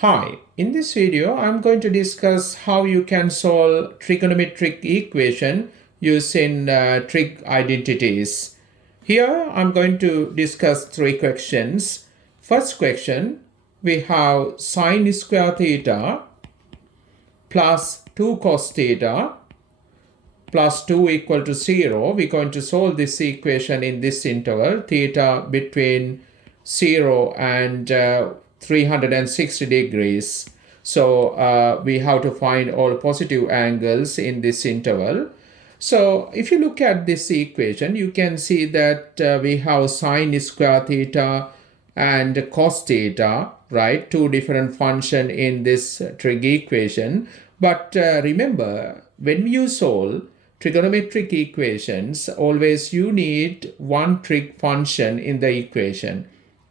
Hi, in this video I'm going to discuss how you can solve trigonometric equation using trig identities. Here I'm going to discuss three questions. First question, we have sine square theta plus 2 cos theta plus 2 equal to 0. We're going to solve this equation in this interval, theta between 0 and 360 degrees. So we have to find all positive angles in this interval. So if you look at this equation, you can see that we have sine square theta and cos theta, right? Two different functions in this trig equation. But remember, when you solve trigonometric equations, always you need one trig function in the equation,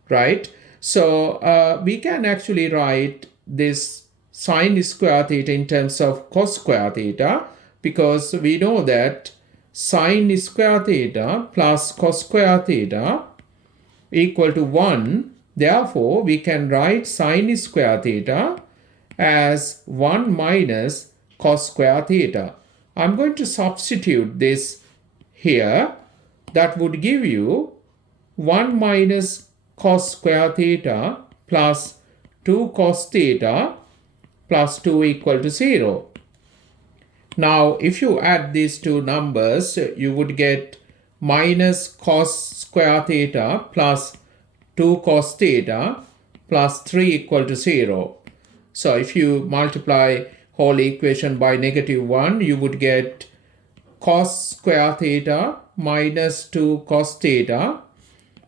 right? So we can actually write this sine square theta in terms of cos square theta, because we know that sine square theta plus cos square theta equal to 1. Therefore, we can write sine square theta as 1 minus cos square theta. I'm going to substitute this here. That would give you 1 minus cos square theta plus 2 cos theta plus 2 equal to 0. Now, if you add these two numbers, you would get minus cos square theta plus 2 cos theta plus 3 equal to 0. So if you multiply whole equation by -1, you would get cos square theta minus 2 cos theta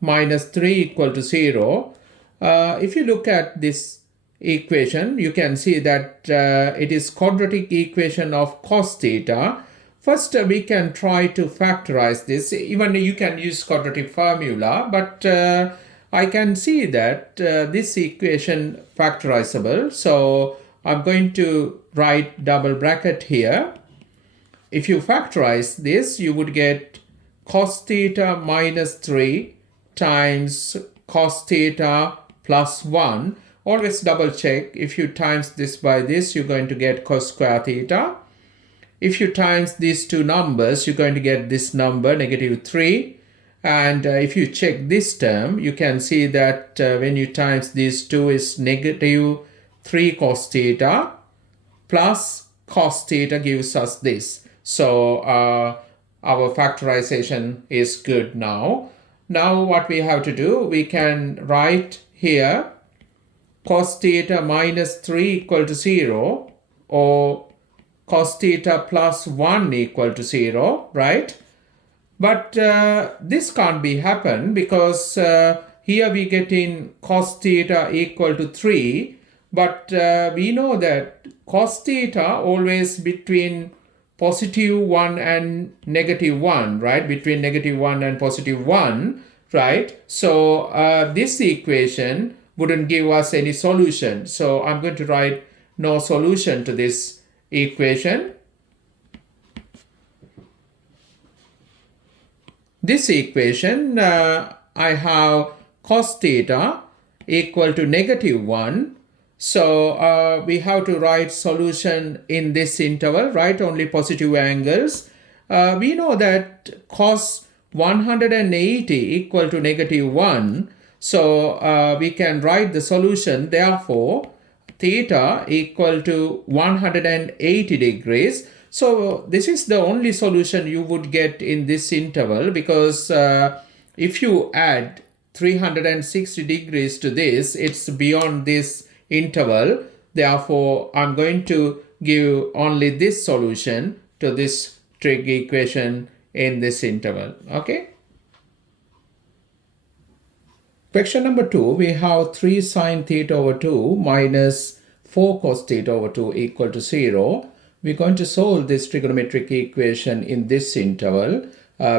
minus 3 equal to 0. If you look at this equation, you can see that it is quadratic equation of cos theta. First, we can try to factorize this. Even you can use quadratic formula, but I can see that this equation factorizable. So I'm going to write double bracket here. If you factorize this, you would get cos theta minus 3 times cos theta plus 1. Always double check. If you times this by this, you're going to get cos square theta. If you times these two numbers, you're going to get this number, -3. And if you check this term, you can see that when you times these two is -3 cos theta plus cos theta gives us this. So our factorization is good now. Now what we have to do, we can write here cos theta minus 3 equal to 0, or cos theta plus 1 equal to 0, right? But this can't be happen, because here we get in cos theta equal to 3, but we know that cos theta always between +1 and -1, right? Between -1 and +1, right? So this equation wouldn't give us any solution. So I'm going to write no solution to this equation. This equation, I have cos theta equal to -1. So we have to write solution in this interval, right? Only positive angles. We know that cos 180 equal to -1. So we can write the solution. Therefore, theta equal to 180 degrees. So this is the only solution you would get in this interval, because if you add 360 degrees to this, it's beyond this interval. Therefore, I'm going to give only this solution to this trig equation in this interval. Okay. Question number 2, we have 3 sine theta over 2 minus 4 cos theta over 2 equal to 0. We're going to solve this trigonometric equation in this interval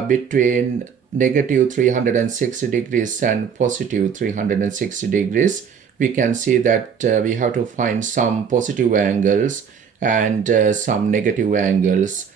between -360 degrees and +360 degrees. We can see that we have to find some positive angles and some negative angles.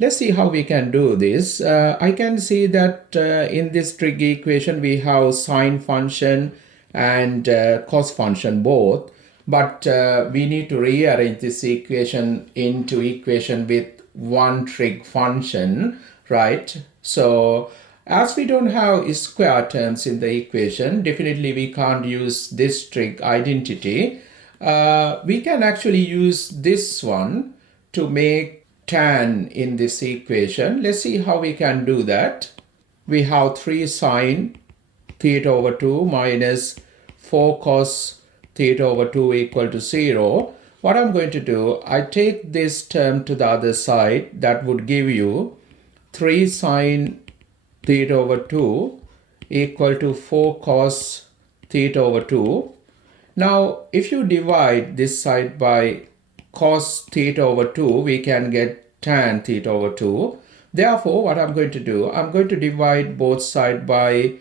Let's see how we can do this. I can see that in this trig equation we have sine function and cos function both. But we need to rearrange this equation into equation with one trig function, right? So as we don't have square terms in the equation, definitely we can't use this trig identity. We can actually use this one to make tan in this equation. Let's see how we can do that. We have 3 sine theta over 2 minus 4 cos theta over 2 equal to 0. What I'm going to do, I take this term to the other side. That would give you 3 sine theta over 2 equal to 4 cos theta over 2. Now, if you divide this side by cos theta over 2, we can get tan theta over 2. Therefore, what I'm going to do, I'm going to divide both sides by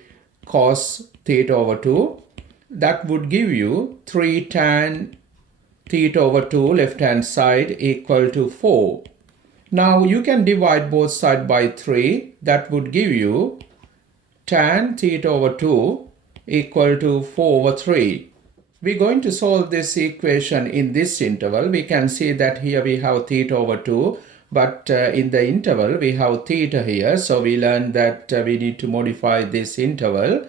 cos theta over 2. That would give you 3 tan theta over 2 left hand side equal to 4. Now you can divide both sides by 3. That would give you tan theta over 2 equal to 4 over 3. We're going to solve this equation in this interval. We can see that here we have theta over 2, but in the interval we have theta here. So we learned that we need to modify this interval.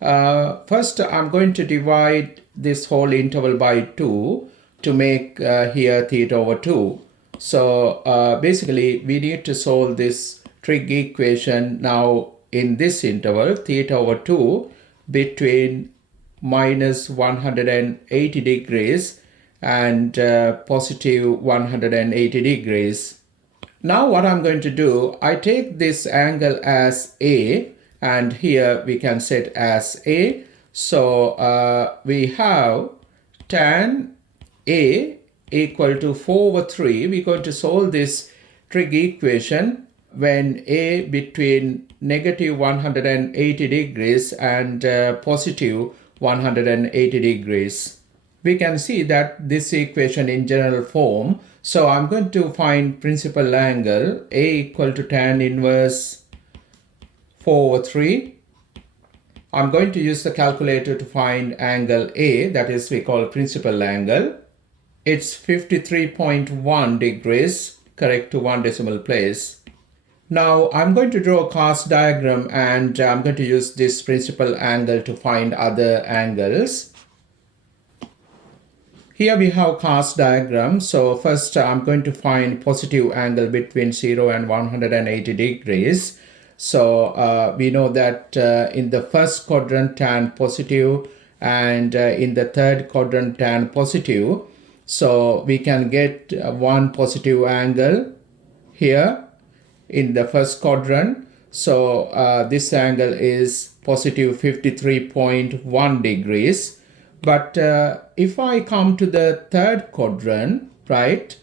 First, I'm going to divide this whole interval by 2 to make here theta over 2. So basically, we need to solve this trig equation now in this interval, theta over 2, between minus 180 degrees and positive 180 degrees. Now what I'm going to do, I take this angle as A, and here we can set as A. So we have tan A equal to 4 over 3. We're going to solve this trig equation when A between negative 180 degrees and positive 180 degrees. We can see that this equation in general form. So I'm going to find principal angle A equal to tan inverse 4 over 3. I'm going to use the calculator to find angle A, that is we call principal angle. It's 53.1 degrees, correct to 1 decimal place. Now I'm going to draw a cast diagram, and I'm going to use this principal angle to find other angles. Here we have cast diagram. So first I'm going to find positive angle between 0 and 180 degrees. So we know that in the first quadrant tan positive, and in the third quadrant tan positive. So we can get one positive angle here in the first quadrant. So this angle is positive 53.1 degrees. But if I come to the third quadrant, right,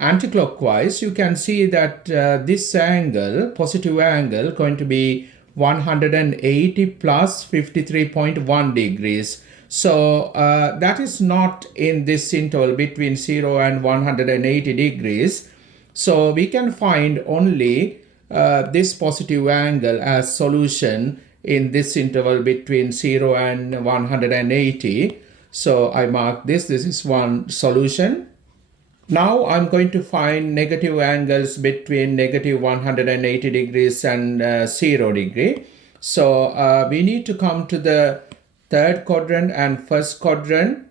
anticlockwise, you can see that this angle, positive angle, going to be 180 plus 53.1 degrees. So that is not in this interval between 0 and 180 degrees. So we can find only this positive angle as solution in this interval between 0 and 180. So I mark this is one solution. Now I'm going to find negative angles between negative 180 degrees and 0 degree. So we need to come to the third quadrant and first quadrant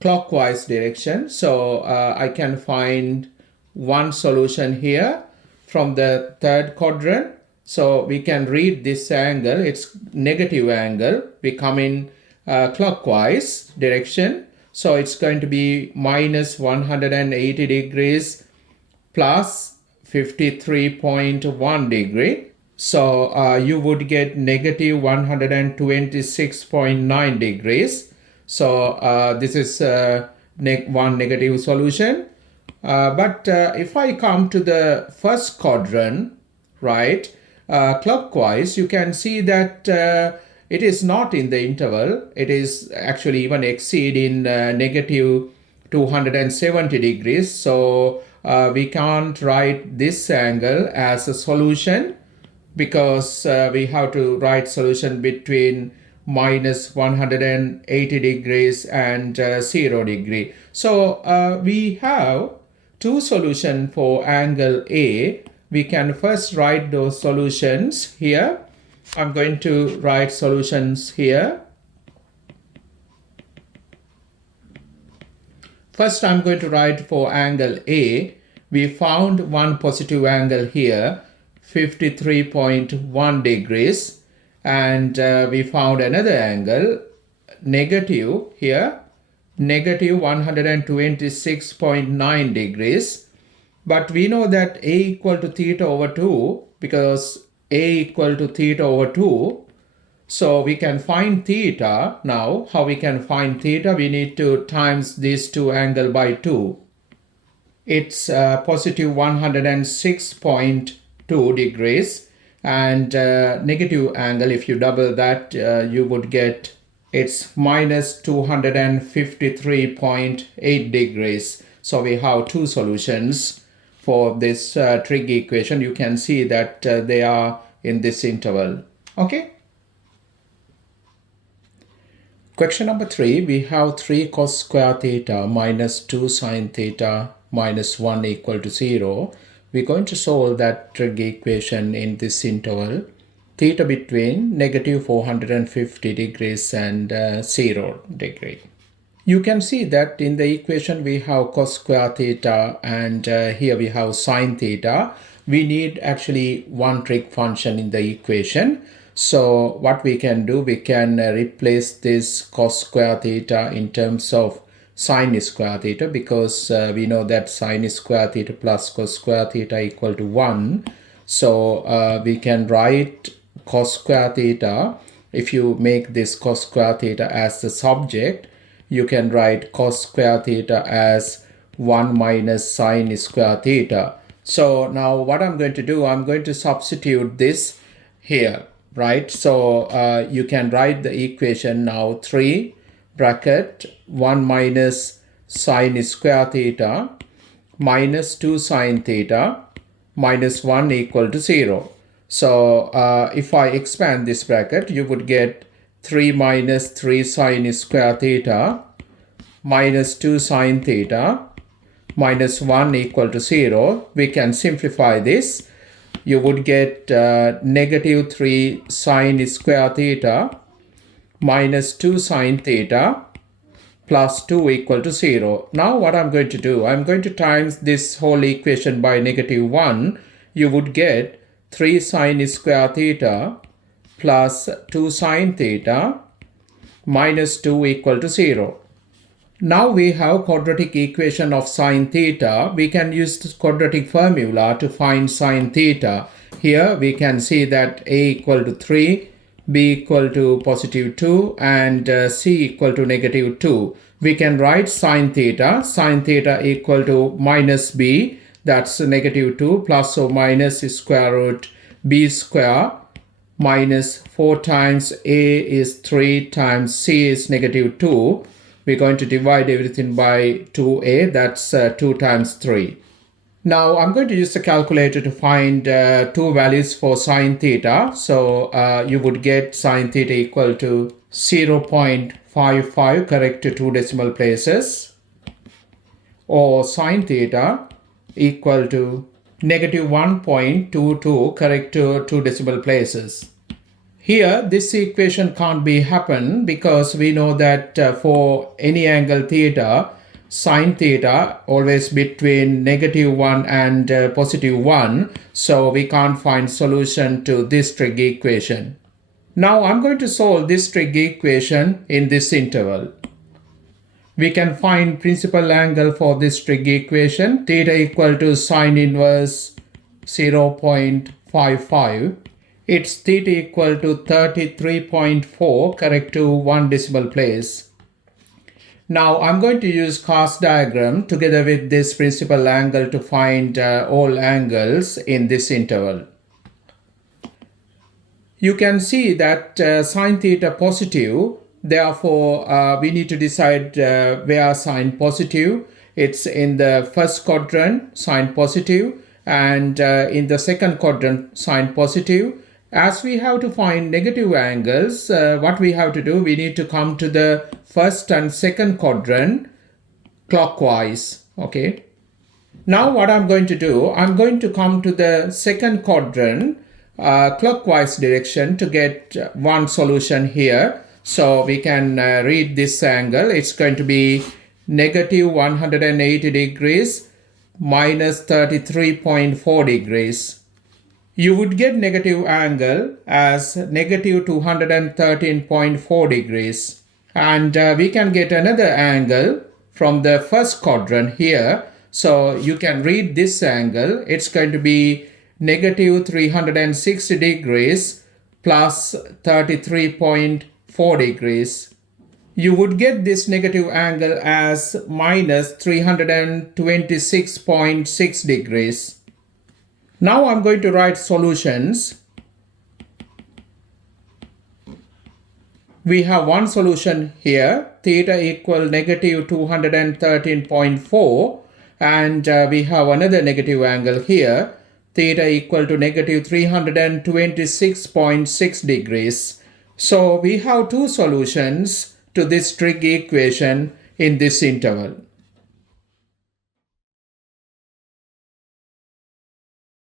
clockwise direction. So I can find one solution here from the third quadrant. So we can read this angle, it's negative angle. We come in clockwise direction. So it's going to be minus 180 degrees plus 53.1 degree. So you would get negative 126.9 degrees. So this is one negative solution. But if I come to the first quadrant, right, clockwise, you can see that it is not in the interval. It is actually even exceeding negative 270 degrees. So we can't write this angle as a solution, because we have to write solution between minus 180 degrees, and 0 degree. So we have two solutions for angle A. We can first write those solutions here. I'm going to write solutions here. First, I'm going to write for angle A. We found one positive angle here, 53.1 degrees. And we found another angle, negative here, negative 126.9 degrees. But we know that A equal to theta over 2 because A equal to theta over 2. So we can find theta. Now, how we can find theta? We need to times these two angles by 2. It's positive 106.2 degrees. And negative angle, if you double that, you would get it's minus 253.8 degrees. So we have two solutions for this trig equation. You can see that they are in this interval. Okay. Question number 3, we have 3 cos square theta minus 2 sin theta minus 1 equal to 0. We're going to solve that trig equation in this interval, theta between negative 450 degrees and 0 degree. You can see that in the equation we have cos square theta and here we have sin theta. We need actually one trig function in the equation. So what we can do, we can replace this cos square theta in terms of sin square theta, because we know that sin square theta plus cos square theta equal to 1. So we can write cos square theta. If you make this cos square theta as the subject, you can write cos square theta as 1 minus sin square theta. So now what I'm going to do, I'm going to substitute this here, right? So you can write the equation now, 3 bracket 1 minus sin square theta minus 2 sin theta minus 1 equal to 0. So if I expand this bracket, you would get 3 minus 3 sin square theta minus 2 sin theta minus 1 equal to 0. We can simplify this. You would get negative 3 sin square theta minus 2 sin theta plus 2 equal to 0. Now what I'm going to do, I'm going to times this whole equation by negative 1. You would get 3 sin square theta plus 2 sin theta minus 2 equal to 0. Now we have quadratic equation of sin theta. We can use this quadratic formula to find sin theta. Here we can see that A equal to 3, B equal to positive 2 and C equal to negative 2. We can write sin theta equal to minus B, that's negative 2, plus or minus square root B square minus 4 times A is 3 times C is negative 2. We're going to divide everything by 2A, that's 2 times 3. Now I'm going to use the calculator to find two values for sin theta. So you would get sin theta equal to 0.55, correct to 2 decimal places, or sin theta equal to negative 1.22, correct to 2 decimal places. Here this equation can't be happen because we know that for any angle theta, sin theta always between negative 1 and positive 1. So we can't find solution to this trig equation. Now I'm going to solve this trig equation in this interval. We can find principal angle for this trig equation, theta equal to sin inverse 0.55. It's theta equal to 33.4, correct to 1 decimal place. Now I'm going to use cos diagram together with this principal angle to find all angles in this interval. You can see that sin theta positive, therefore we need to decide where sin positive. It's in the first quadrant, sin positive, and in the second quadrant, sin positive, As we have to find negative angles, what we have to do, we need to come to the first and second quadrant clockwise. Okay. Now what I'm going to do, I'm going to come to the second quadrant clockwise direction to get one solution here. So we can read this angle. It's going to be negative 180 degrees minus 33.4 degrees. You would get negative angle as negative 213.4 degrees. And we can get another angle from the first quadrant here. So you can read this angle. It's going to be negative 360 degrees plus 33.4 degrees. You would get this negative angle as minus 326.6 degrees. Now I'm going to write solutions. We have one solution here, theta equal negative 213.4, and we have another negative angle here, theta equal to negative 326.6 degrees. So we have two solutions to this trig equation in this interval.